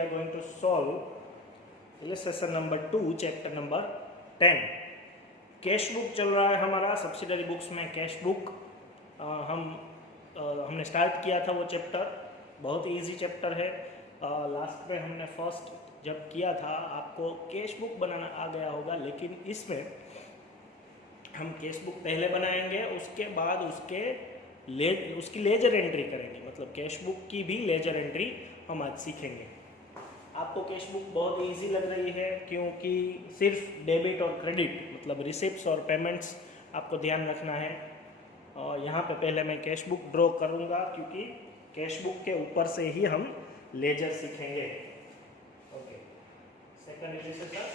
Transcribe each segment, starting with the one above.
are going to solve illustration number 2 chapter number 10. Cash book चल रहा है हमारा सब्सिडरी बुक्स में। कैश बुक हमने स्टार्ट किया था वो चैप्टर, बहुत ही ईजी चैप्टर है। लास्ट में हमने फर्स्ट जब किया था आपको कैश बुक बनाना आ गया होगा, लेकिन इसमें हम कैश बुक पहले बनाएंगे, उसके बाद उसकी लेजर एंट्री करेंगे। मतलब कैश बुक की भी लेजर एंट्री हम आज सीखेंगे। आपको कैश बुक बहुत इजी लग रही है क्योंकि सिर्फ डेबिट और क्रेडिट मतलब रिसिप्ट्स और पेमेंट्स आपको ध्यान रखना है। और यहाँ पे पहले मैं कैश बुक ड्रॉ करूँगा क्योंकि कैश बुक के ऊपर से ही हम लेजर सीखेंगे। Okay, second illustration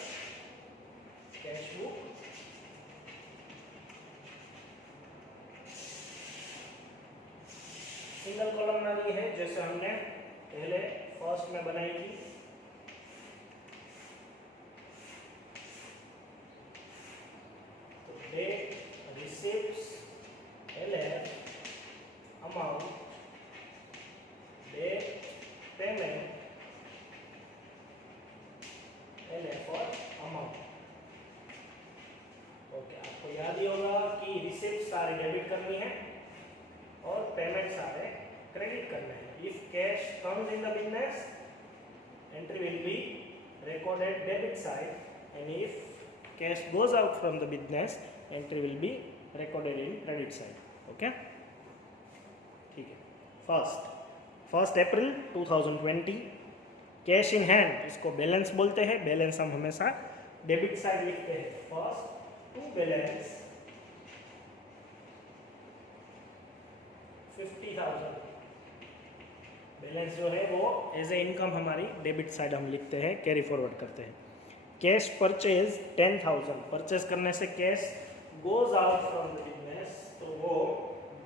cash book. Single column बनानी है जैसे हमने पहले फर्स्ट में बनाई थी। तो date, receipts, LF, amount, date, payment, LF और अमाउंट। ओके, आपको याद ही होगा कि रिसिप्ट सारे डेबिट करनी है और पेमेंट सारे क्रेडिट करने हैं। If cash comes in the business, entry will be recorded debit side, and if cash goes out from the business, entry will be recorded in credit side. Okay, ठीक है। First April 2020 cash in hand, इसको balance बोलते हैं। Balance हम हमेशा debit side लिखते हैं। First to balance 50,000। Balance जो है वो एज ए इनकम हमारी डेबिट साइड हम लिखते हैं, कैरी फॉरवर्ड करते हैं। कैश परचेज 10,000, परचेज करने से cash goes out from the business, तो वो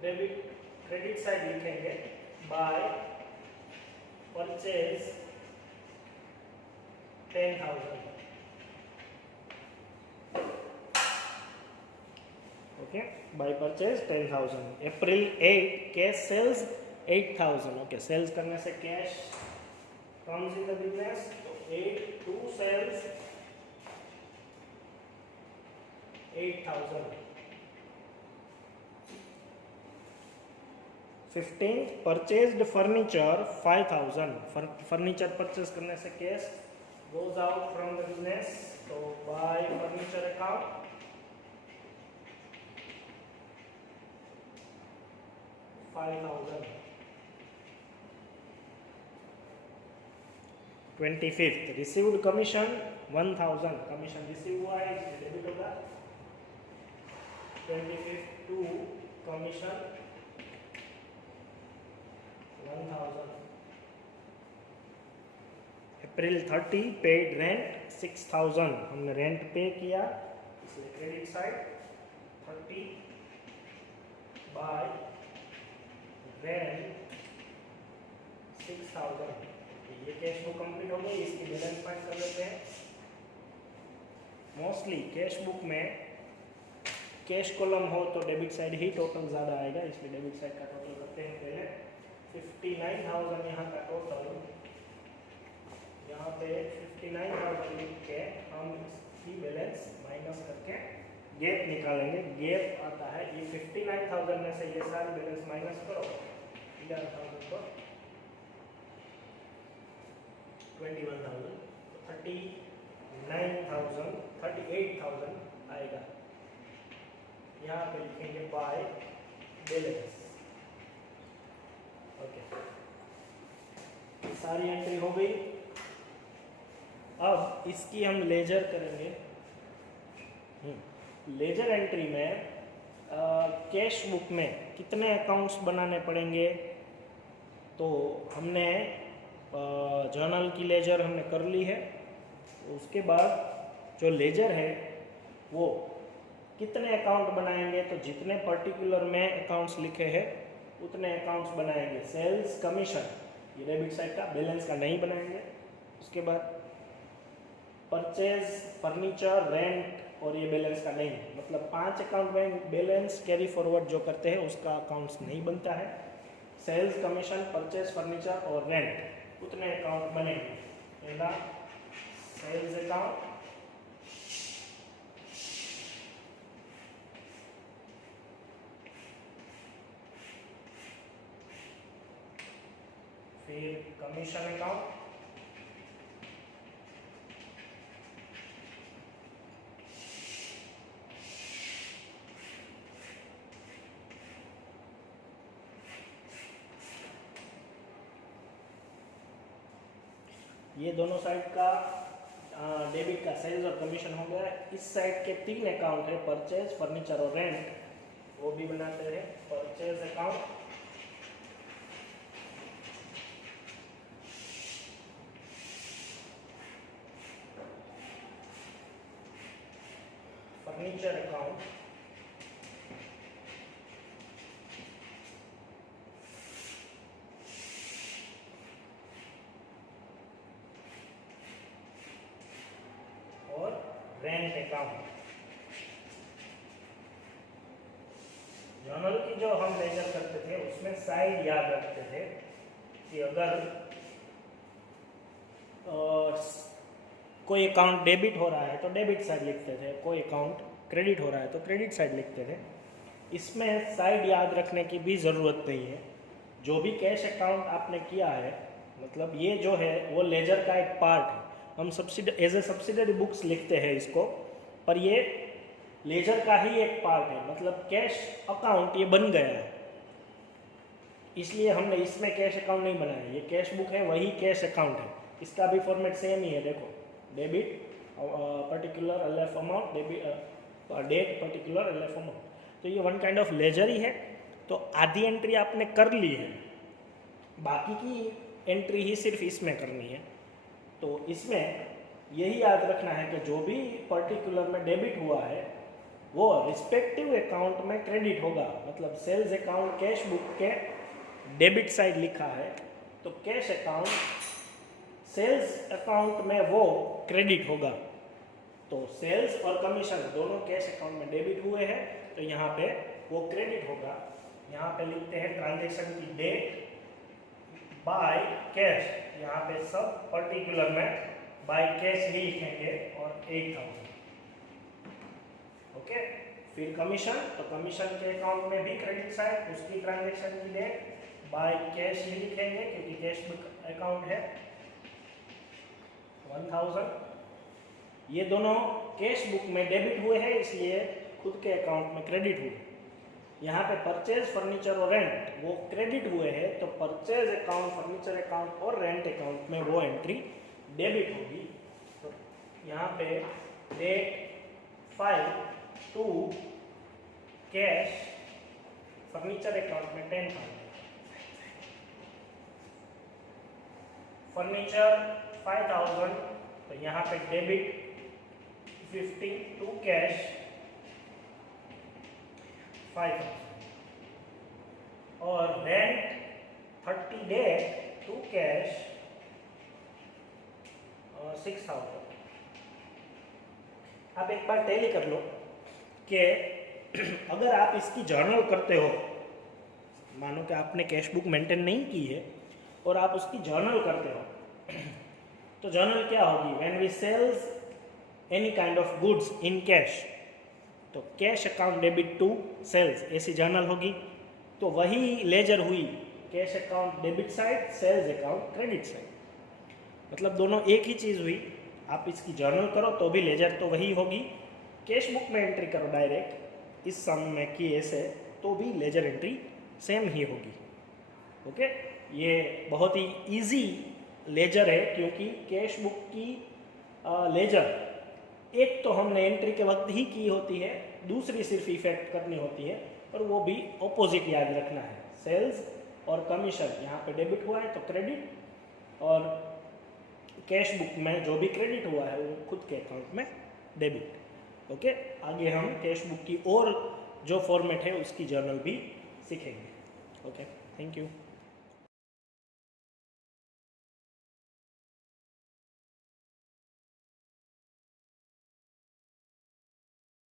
डेबिट क्रेडिट साइड लिखेंगे by purchase 10,000। Okay, by purchase 10,000। April 8 cash sales 8,000। Okay, sales करने से cash comes in the business, तो 8 to sales 8,000। 15th purchased furniture 5,000। Furniture purchase करने से cash goes out from the business, तो by furniture account 5,000। 25th received commission 1,000। Commission receive हुआ है इसलिए debit होगा। 25th to commission 1,000। April 30 paid rent 6,000। हमने rent पे किया इसलिए क्रेडिट साइड 30 बाय रेंट 6,000। ये कैश बुक कंप्लीट हो गई। इसकी बैलेंस फाइंड कर लेते हैं। मोस्टली कैश बुक में कैश कॉलम हो तो डेबिट साइड ही टोटल ज़्यादा आएगा, इसलिए डेबिट साइड का टोटल करते हैं पहले। 59,000 यहाँ का टोटल, यहाँ पे 59,000 लिख के हम इसकी बैलेंस माइनस करके गैप निकालेंगे। गैप आता है ये 59,000 में से ये सारी बैलेंस माइनस करो, 11,000 को 21,000, 39,000, 38,000 आएगा। यहाँ पे लिखेंगे बाय बैलेंस। ओके, सारी एंट्री हो गई। अब इसकी हम लेजर करेंगे। लेजर एंट्री में कैश बुक में कितने अकाउंट्स बनाने पड़ेंगे, तो हमने जर्नल की लेजर हमने कर ली है। उसके बाद जो लेजर है वो कितने अकाउंट बनाएंगे, तो जितने पर्टिकुलर में अकाउंट्स लिखे हैं उतने अकाउंट्स बनाएंगे। सेल्स, कमीशन ये डेबिट साइड का, बैलेंस का नहीं बनाएंगे। उसके बाद परचेज, फर्नीचर, रेंट और ये बैलेंस का नहीं। मतलब 5 अकाउंट में बैलेंस कैरी फॉरवर्ड जो करते हैं उसका अकाउंट्स नहीं बनता है। सेल्स, कमीशन, परचेज, फर्नीचर और रेंट उतने अकाउंट बनेंगे। पहला सेल्स अकाउंट, फिर कमीशन अकाउंट, ये दोनों साइड का डेबिट का सेल्स और कमीशन हो गया। इस साइड के 3 अकाउंट है, परचेज, फर्नीचर और रेंट, वो भी बनाते हैं। परचेज अकाउंट, फर्नीचर अकाउंट, और रेंट अकाउंट। जर्नल की जो हम लेजर करते थे उसमें साइड याद रखते थे कि अगर कोई अकाउंट डेबिट हो रहा है तो डेबिट साइड लिखते थे, कोई अकाउंट क्रेडिट हो रहा है तो क्रेडिट साइड लिखते थे। इसमें साइड याद रखने की भी ज़रूरत नहीं है। जो भी कैश अकाउंट आपने किया है, मतलब ये जो है वो लेजर का एक पार्ट है। हम एज ए सब्सिडरी बुक्स लिखते हैं इसको, पर ये लेजर का ही एक पार्ट है। मतलब कैश अकाउंट ये बन गया है, इसलिए हमने इसमें कैश अकाउंट नहीं बनाया। ये कैश बुक है, वही कैश अकाउंट है। इसका भी फॉर्मेट सेम ही है, देखो, debit particular LF amount, date particular LF amount. तो ये वन काइंड ऑफ लेजर ही है। तो आधी एंट्री आपने कर ली है, बाकी की एंट्री ही सिर्फ इसमें करनी है। तो इसमें यही याद रखना है कि जो भी पर्टिकुलर में डेबिट हुआ है वो रिस्पेक्टिव अकाउंट में क्रेडिट होगा। मतलब सेल्स अकाउंट कैश बुक के डेबिट साइड लिखा है तो कैश अकाउंट सेल्स अकाउंट में वो क्रेडिट होगा। तो सेल्स और कमीशन दोनों कैश अकाउंट में डेबिट हुए हैं तो यहाँ पे वो क्रेडिट होगा। यहाँ पे लिखते हैं ट्रांजेक्शन की डेट बाय कैश, यहाँ पे सब पर्टिकुलर में बाय कैश ही लिखेंगे और 8000। ओके, फिर कमीशन, तो कमीशन के अकाउंट में भी क्रेडिट साइड, उसकी ट्रांजेक्शन की डेट बाय कैश ही लिखेंगे क्योंकि कैश बुक अकाउंट है 1000। ये दोनों कैश बुक में डेबिट हुए हैं इसलिए खुद के अकाउंट में क्रेडिट हुए। यहाँ पे परचेज, फर्नीचर और रेंट वो क्रेडिट हुए हैं तो परचेज अकाउंट, फर्नीचर अकाउंट और रेंट अकाउंट में वो एंट्री डेबिट होगी। तो यहाँ पे डेट 5 कैश, फर्नीचर अकाउंट में 10,000, फर्नीचर 5000, तो यहाँ पे डेबिट 50 कैश 5000, और रेंट 30 डेट कैश 6000। आप एक बार टैली कर लो कि अगर आप इसकी जर्नल करते हो, मानो कि आपने कैश बुक मेंटेन नहीं की है और आप उसकी जर्नल करते हो तो जर्नल क्या होगी? When we sales any kind of goods in cash, तो cash account debit to sales, ऐसी जर्नल होगी। तो वही लेजर हुई, cash account debit side, sales account credit side. मतलब दोनों एक ही चीज़ हुई। आप इसकी जर्नल करो तो भी लेजर तो वही होगी, कैश बुक में एंट्री करो डायरेक्ट इस सम में कि ऐसे, तो भी लेजर एंट्री सेम ही होगी। ओके, ये बहुत ही इजी लेजर है क्योंकि कैश बुक की लेजर एक तो हमने एंट्री के वक्त ही की होती है, दूसरी सिर्फ इफेक्ट करनी होती है, और वो भी ऑपोजिट याद रखना है। सेल्स और कमीशन यहाँ पे डेबिट हुआ है तो क्रेडिट, और कैश बुक में जो भी क्रेडिट हुआ है वो खुद के अकाउंट में डेबिट। ओके, आगे हम कैश बुक की और जो फॉर्मेट है उसकी जर्नल भी सीखेंगे। Okay, thank you.